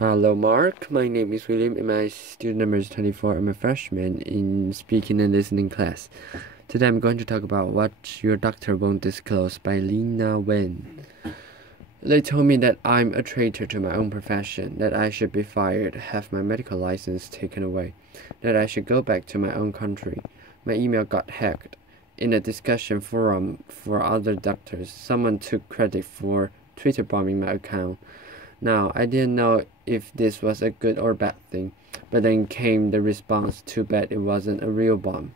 Hello Mark, my name is William and my student number is 24. I'm a freshman in speaking and listening class. Today I'm going to talk about What Your Doctor Won't Disclose by Leana Wen. They told me that I'm a traitor to my own profession, that I should be fired, have my medical license taken away, that I should go back to my own country. My email got hacked. In a discussion forum for other doctors, someone took credit for Twitter bombing my account. Now, I didn't know if this was a good or bad thing, but then came the response, too bad it wasn't a real bomb.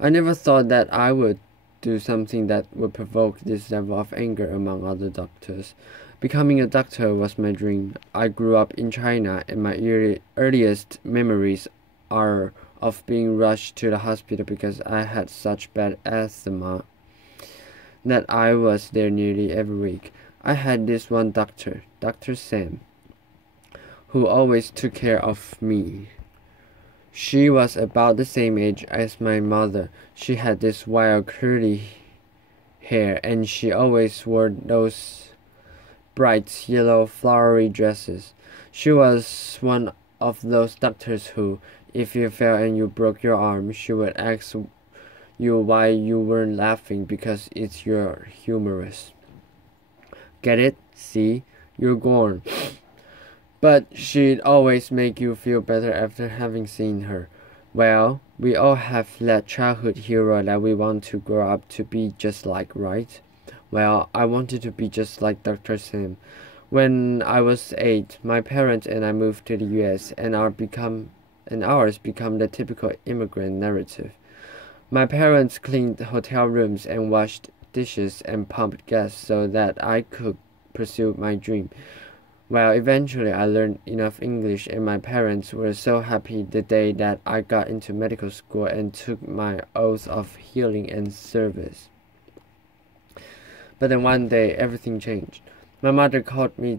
I never thought that I would do something that would provoke this level of anger among other doctors. Becoming a doctor was my dream. I grew up in China, and my earliest memories are of being rushed to the hospital because I had such bad asthma that I was there nearly every week. I had this one doctor, Dr. Sam, who always took care of me. She was about the same age as my mother. She had this wild curly hair and she always wore those bright yellow flowery dresses. She was one of those doctors who, if you fell and you broke your arm, she would ask you why you weren't laughing because you're humorous. Get it? See? You're gone. But she'd always make you feel better after having seen her. Well, we all have that childhood hero that we want to grow up to be just like, right? Well, I wanted to be just like Dr. Sam. When I was 8, my parents and I moved to the US and ours become the typical immigrant narrative. My parents cleaned hotel rooms and washed dishes and pumped gas so that I could pursue my dream. Well, eventually I learned enough English and my parents were so happy the day that I got into medical school and took my oath of healing and service. But then one day everything changed. My mother called me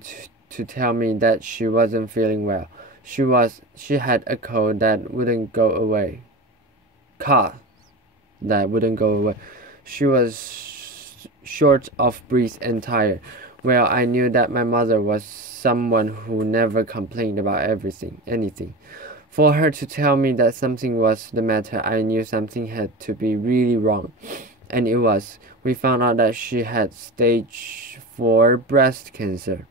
to tell me that she wasn't feeling well. She had a cold that wouldn't go away. Cough that wouldn't go away. She was short of breath and tired. Well, I knew that my mother was someone who never complained about anything. For her to tell me that something was the matter, I knew something had to be really wrong. And it was. We found out that she had stage 4 breast cancer.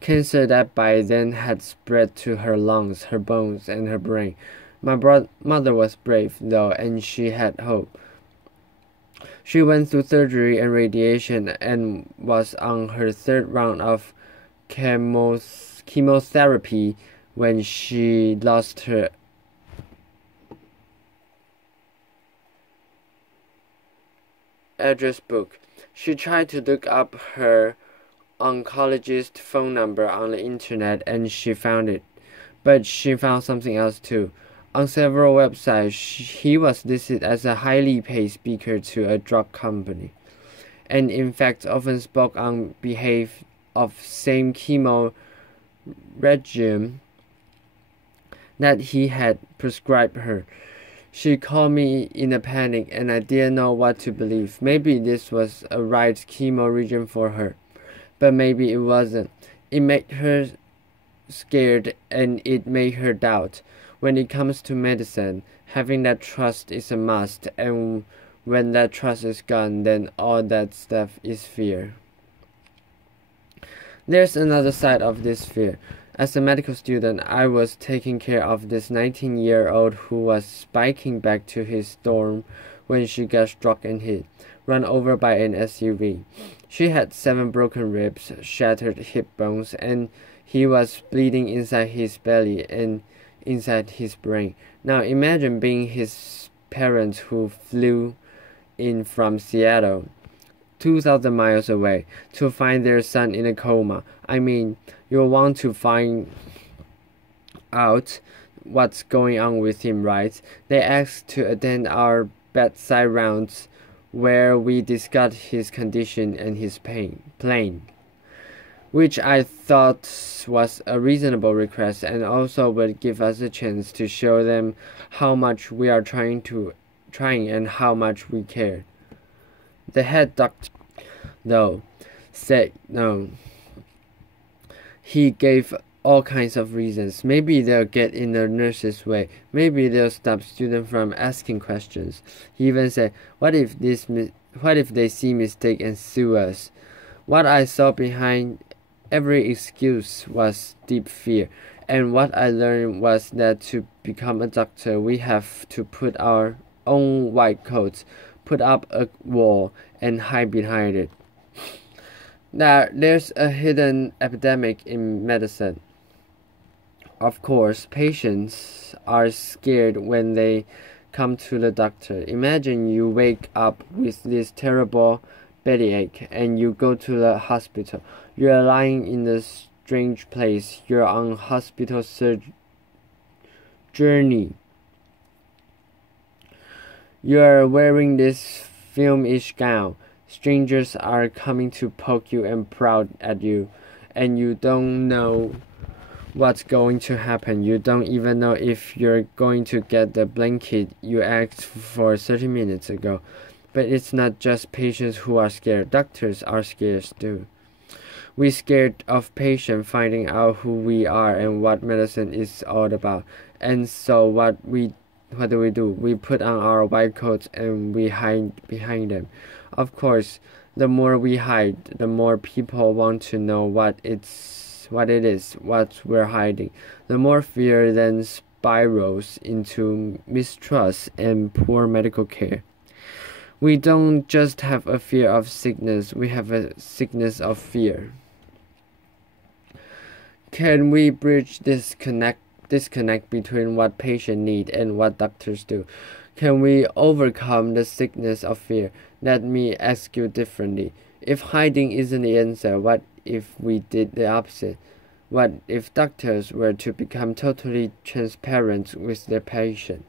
Cancer that by then had spread to her lungs, her bones, and her brain. My mother was brave, though, and she had hope. She went through surgery and radiation and was on her 3rd round of chemotherapy when she lost her address book. She tried to look up her oncologist phone number on the internet and she found it. But she found something else too. On several websites, he was listed as a highly paid speaker to a drug company, and in fact often spoke on behalf of same chemo regime that he had prescribed her. She called me in a panic and I didn't know what to believe. Maybe this was a right chemo regime for her, but maybe it wasn't. It made her scared and it made her doubt. When it comes to medicine, having that trust is a must, and when that trust is gone, then all that stuff is fear. There's another side of this fear. As a medical student, I was taking care of this 19-year-old who was spiking back to his dorm when she got struck and hit, run over by an SUV. She had 7 broken ribs, shattered hip bones, and he was bleeding inside his belly and inside his brain. Now imagine being his parents who flew in from Seattle, 2,000 miles away, to find their son in a coma. I mean, you'll want to find out what's going on with him, right? They asked to attend our bedside rounds where we discussed his condition and his pain, which I thought was a reasonable request and also would give us a chance to show them how much we are trying and how much we care. The head doctor, though, said no. He gave all kinds of reasons. Maybe they'll get in the nurse's way. Maybe they'll stop students from asking questions. He even said, what if they see mistake and sue us? What I saw behind every excuse was deep fear. And what I learned was that to become a doctor, we have to put our own white coats, put up a wall, and hide behind it. There's a hidden epidemic in medicine. Of course, patients are scared when they come to the doctor. Imagine you wake up with this terrible bellyache and you go to the hospital. You're lying in a strange place. You're on hospital journey. You're wearing this filmish gown. Strangers are coming to poke you and proud at you, and you don't know what's going to happen. You don't even know if you're going to get the blanket you asked for 30 minutes ago. But it's not just patients who are scared. Doctors are scared too. We're scared of patients finding out who we are and what medicine is all about. And so what do? We put on our white coats and we hide behind them. Of course, the more we hide, the more people want to know what it is, what we're hiding. The more fear then spirals into mistrust and poor medical care. We don't just have a fear of sickness, we have a sickness of fear. Can we bridge this disconnect between what patients need and what doctors do? Can we overcome the sickness of fear? Let me ask you differently. If hiding isn't the answer, what if we did the opposite? What if doctors were to become totally transparent with their patient?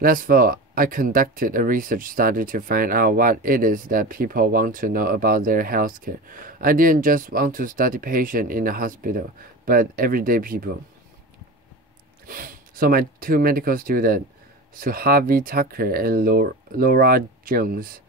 Last fall, I conducted a research study to find out what it is that people want to know about their healthcare. I didn't just want to study patients in the hospital, but everyday people. So my two medical students, Suhavi Tucker and Laura Jones,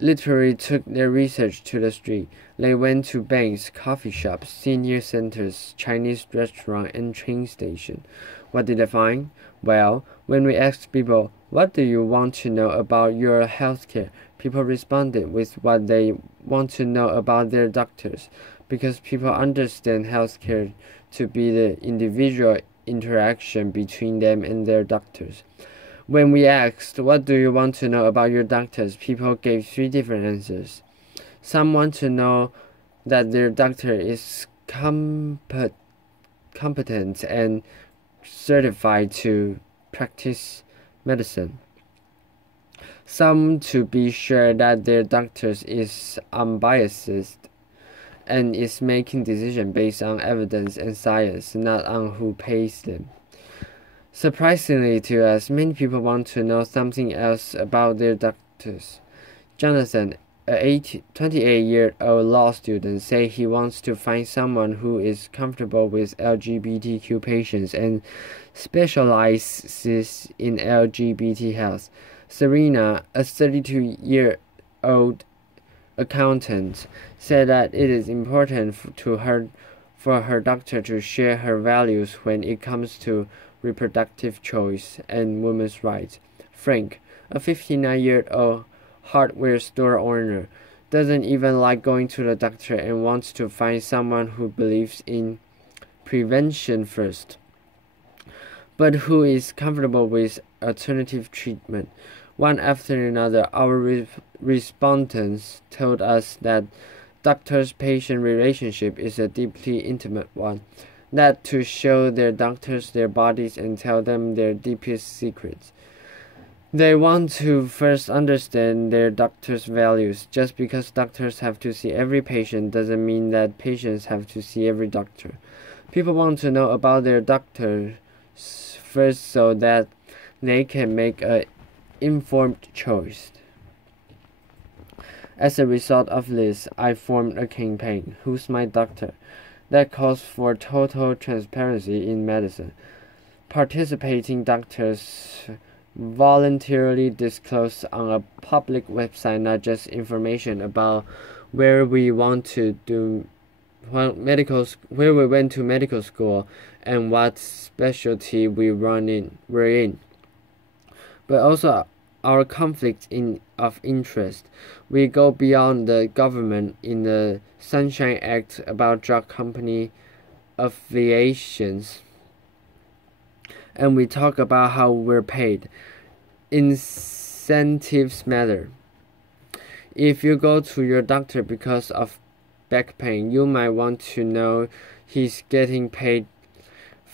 literally took their research to the street. They went to banks, coffee shops, senior centers, Chinese restaurants, and train stations. What did they find? Well, when we asked people, what do you want to know about your healthcare? People responded with what they want to know about their doctors, because people understand healthcare to be the individual interaction between them and their doctors. When we asked, what do you want to know about your doctors? People gave three different answers. Some want to know that their doctor is competent and certified to practice medicine. Some to be sure that their doctor is unbiased and is making decisions based on evidence and science, not on who pays them. Surprisingly to us, many people want to know something else about their doctors. Jonathan, a 28-year-old law student, said he wants to find someone who is comfortable with LGBTQ patients and specializes in LGBT health. Serena, a 32-year-old accountant, said that it is important for her doctor to share her values when it comes to reproductive choice and women's rights. Frank, a 59-year-old hardware store owner, doesn't even like going to the doctor and wants to find someone who believes in prevention first, but who is comfortable with alternative treatment. One after another, our respondents told us that doctor-patient relationship is a deeply intimate one, that to show their doctors their bodies and tell them their deepest secrets. They want to first understand their doctor's values. Just because doctors have to see every patient doesn't mean that patients have to see every doctor. People want to know about their doctors first so that they can make an informed choice. As a result of this, I formed a campaign, Who's My Doctor?, that calls for total transparency in medicine. Participating doctors voluntarily disclose on a public website not just information about where we want to do where we went to medical school and what specialty were in, but also our conflict of interest. We go beyond the government in the Sunshine Act about drug company affiliations, and we talk about how we're paid. Incentives matter. If you go to your doctor because of back pain, you might want to know he's getting paid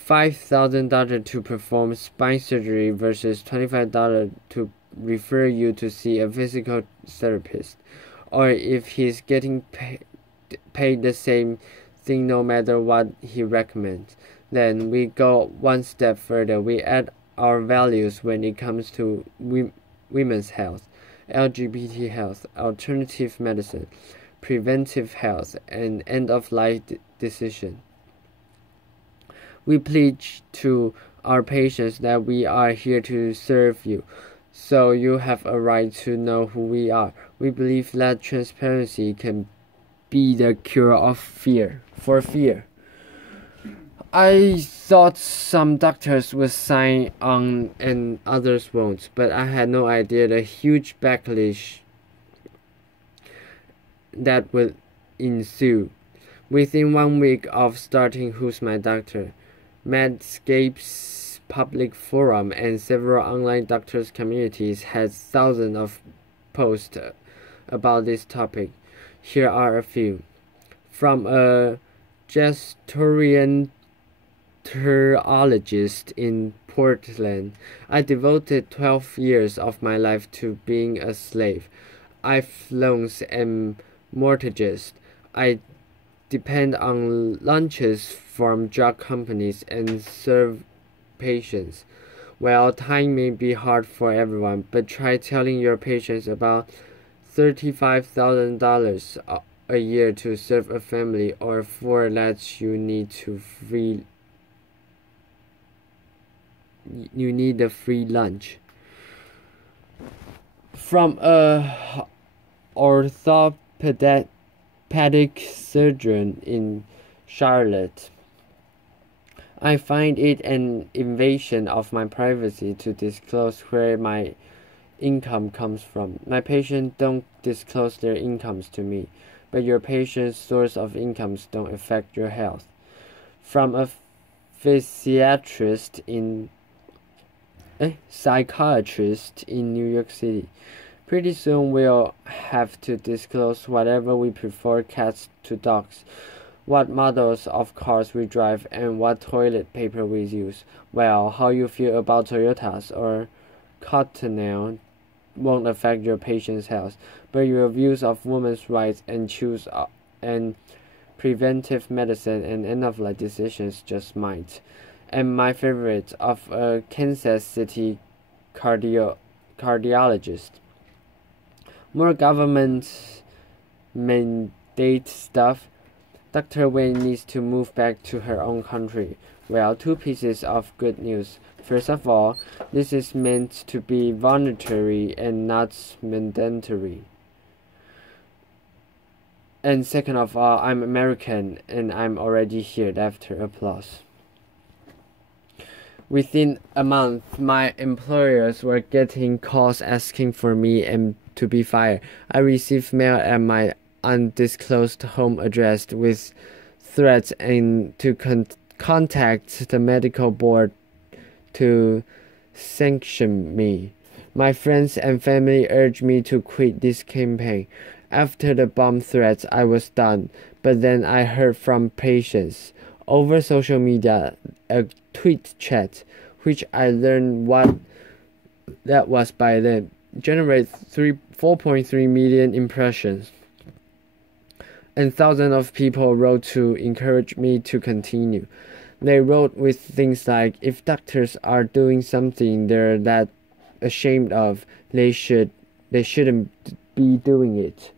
$5,000 to perform spine surgery versus $25 to refer you to see a physical therapist, or if he's getting paid the same thing no matter what he recommends. Then we go one step further. We add our values when it comes to women's health, LGBT health, alternative medicine, preventive health, and end-of-life decision. We pledge to our patients that we are here to serve you, so you have a right to know who we are. We believe that transparency can be the cure of fear. I thought some doctors would sign on and others won't, but I had no idea the huge backlash that would ensue. Within 1 week of starting Who's My Doctor, Medscape's public forum and several online doctors communities had thousands of posts about this topic. Here are a few. From a gestorian meteorologist in Portland, I devoted 12 years of my life to being a slave. I've loans and mortgages. I depend on lunches from drug companies and serve patients. Well, time may be hard for everyone, but try telling your patients about $35,000 a year to serve a family, or for that you need a free lunch. From a orthopedic surgeon in Charlotte, I find it an invasion of my privacy to disclose where my income comes from. My patients don't disclose their incomes to me, but your patient's source of incomes don't affect your health. From a psychiatrist in New York City, pretty soon we'll have to disclose whatever we prefer, cats to dogs, what models of cars we drive, and what toilet paper we use. Well, how you feel about Toyotas or Cottonelle won't affect your patient's health, but your views of women's rights and preventive medicine and end-of-life decisions just might. And my favorite, of a Kansas City cardiologist. More government mandate stuff. Dr. Wayne needs to move back to her own country. Well, two pieces of good news. First of all, this is meant to be voluntary and not mandatory. And second of all, I'm American and I'm already here. After applause. Within a month, my employers were getting calls asking for me and to be fired. I received mail at my undisclosed home address with threats and to contact the medical board to sanction me. My friends and family urged me to quit this campaign. After the bomb threats, I was done, but then I heard from patients over social media, a tweet chat, which I learned what that was by then, generated 4.3 million impressions. And thousands of people wrote to encourage me to continue. They wrote with things like, if doctors are doing something they're that ashamed of, they shouldn't be doing it.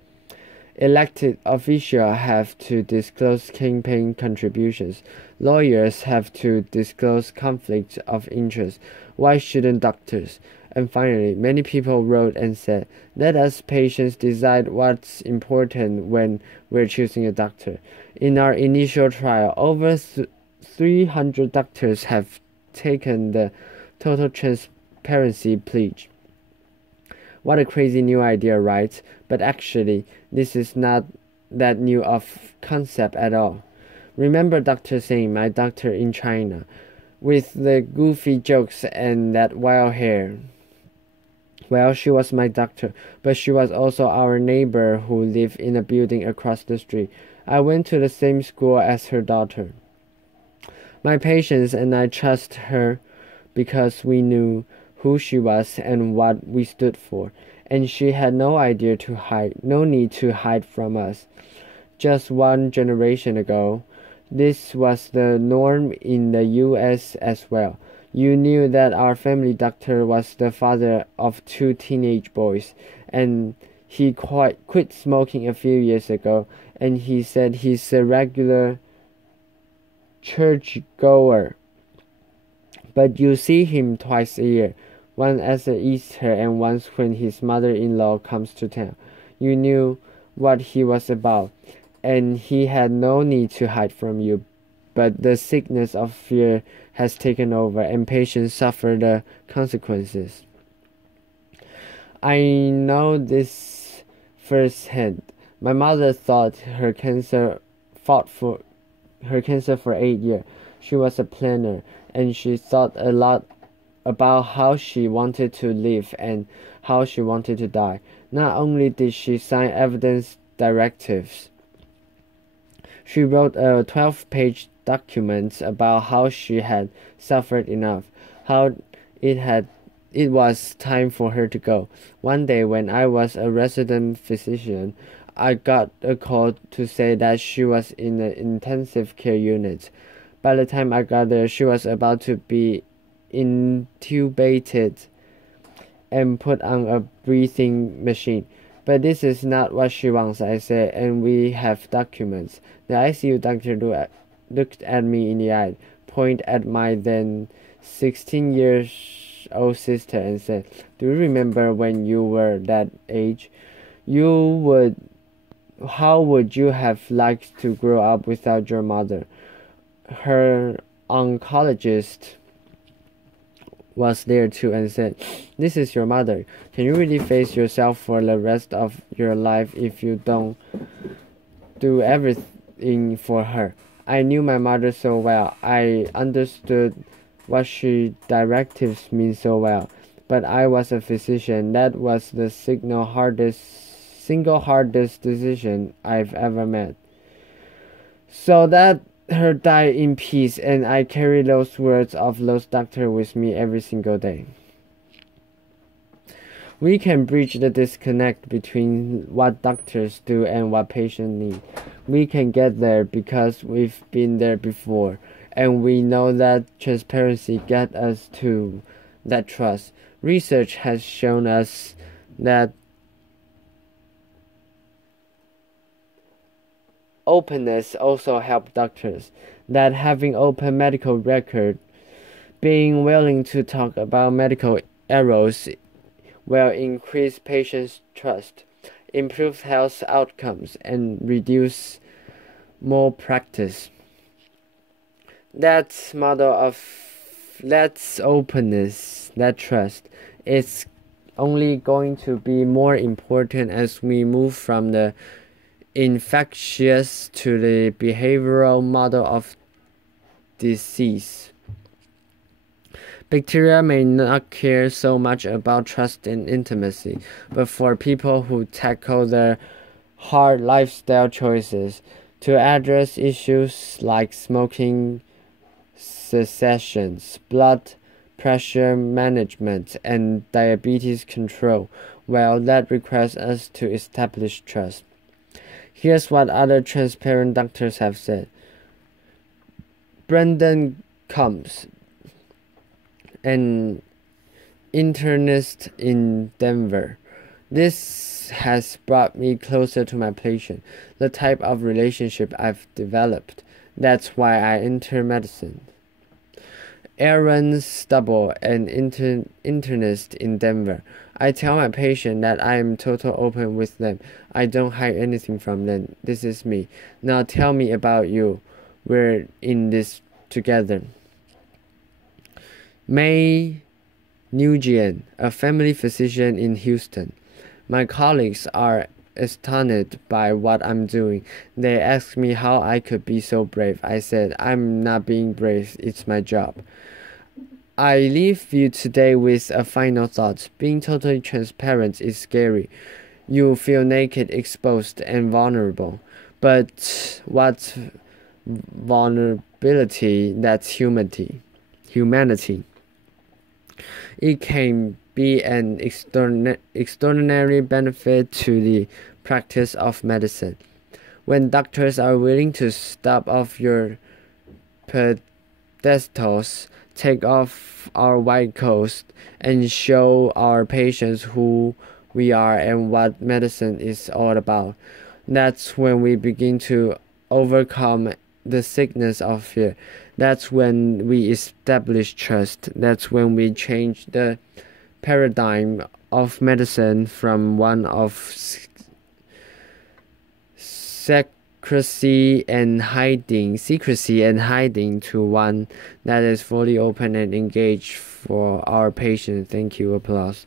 Elected officials have to disclose campaign contributions. Lawyers have to disclose conflicts of interest. Why shouldn't doctors? And finally, many people wrote and said, let us patients decide what's important when we're choosing a doctor. In our initial trial, over 300 doctors have taken the total transparency pledge. What a crazy new idea, right? But actually, this is not that new of concept at all. Remember Dr. Singh, my doctor in China, with the goofy jokes and that wild hair? Well, she was my doctor, but she was also our neighbor who lived in a building across the street. I went to the same school as her daughter. My patients and I trust her because we knew who she was and what we stood for, and she had no need to hide from us. Just one generation ago, this was the norm in the U.S. as well. You knew that our family doctor was the father of 2 teenage boys, and he quit smoking a few years ago, and he said he's a regular churchgoer. But you see him twice a year, once at Easter and once when his mother-in-law comes to town. You knew what he was about, and he had no need to hide from you. But the sickness of fear has taken over, and patients suffer the consequences. I know this firsthand. My mother fought for her cancer for 8 years. She was a planner, and she thought a lot about how she wanted to live and how she wanted to die. Not only did she sign evidence directives, she wrote a 12-page document about how she had suffered enough, how it was time for her to go. One day when I was a resident physician, I got a call to say that she was in the intensive care unit. By the time I got there, she was about to be intubated and put on a breathing machine. But this is not what she wants, I said, and we have documents. The ICU doctor looked at me in the eye, pointed at my then 16-year-old sister and said, do you remember when you were that age? How would you have liked to grow up without your mother? Her oncologist was there too and said, this is your mother. Can you really face yourself for the rest of your life if you don't do everything for her? I knew my mother so well. I understood what she directives mean so well. But I was a physician. That was the single hardest decision I've ever made. So that her die in peace, and I carry those words of those doctors with me every single day. We can bridge the disconnect between what doctors do and what patients need. We can get there because we've been there before, and we know that transparency gets us to that trust. Research has shown us that openness also helps doctors, that having open medical record, being willing to talk about medical errors will increase patients' trust, improve health outcomes, and reduce malpractice. That model of that's openness, that trust, is only going to be more important as we move from the infectious to the behavioral model of disease. Bacteria may not care so much about trust and intimacy, but for people who tackle their hard lifestyle choices to address issues like smoking cessations, blood pressure management, and diabetes control, well, that requires us to establish trust. Here's what other transparent doctors have said. Brendan Combs, an internist in Denver. This has brought me closer to my patient, the type of relationship I've developed. That's why I enter medicine. Aaron Stubble, an internist in Denver. I tell my patient that I am total open with them. I don't hide anything from them. This is me. Now tell me about you. We're in this together. May Nguyen, a family physician in Houston. My colleagues are astonished by what I'm doing. They ask me how I could be so brave. I said, I'm not being brave, it's my job. I leave you today with a final thought. Being totally transparent is scary. You feel naked, exposed, and vulnerable. But what vulnerability, that's humanity. It can be an extraordinary benefit to the practice of medicine. When doctors are willing to step off your pedestals, take off our white coats, and show our patients who we are and what medicine is all about, that's when we begin to overcome the sickness of fear. That's when we establish trust. That's when we change the paradigm of medicine from one of secrecy and hiding to one that is fully open and engaged for our patients. Thank you. Applause.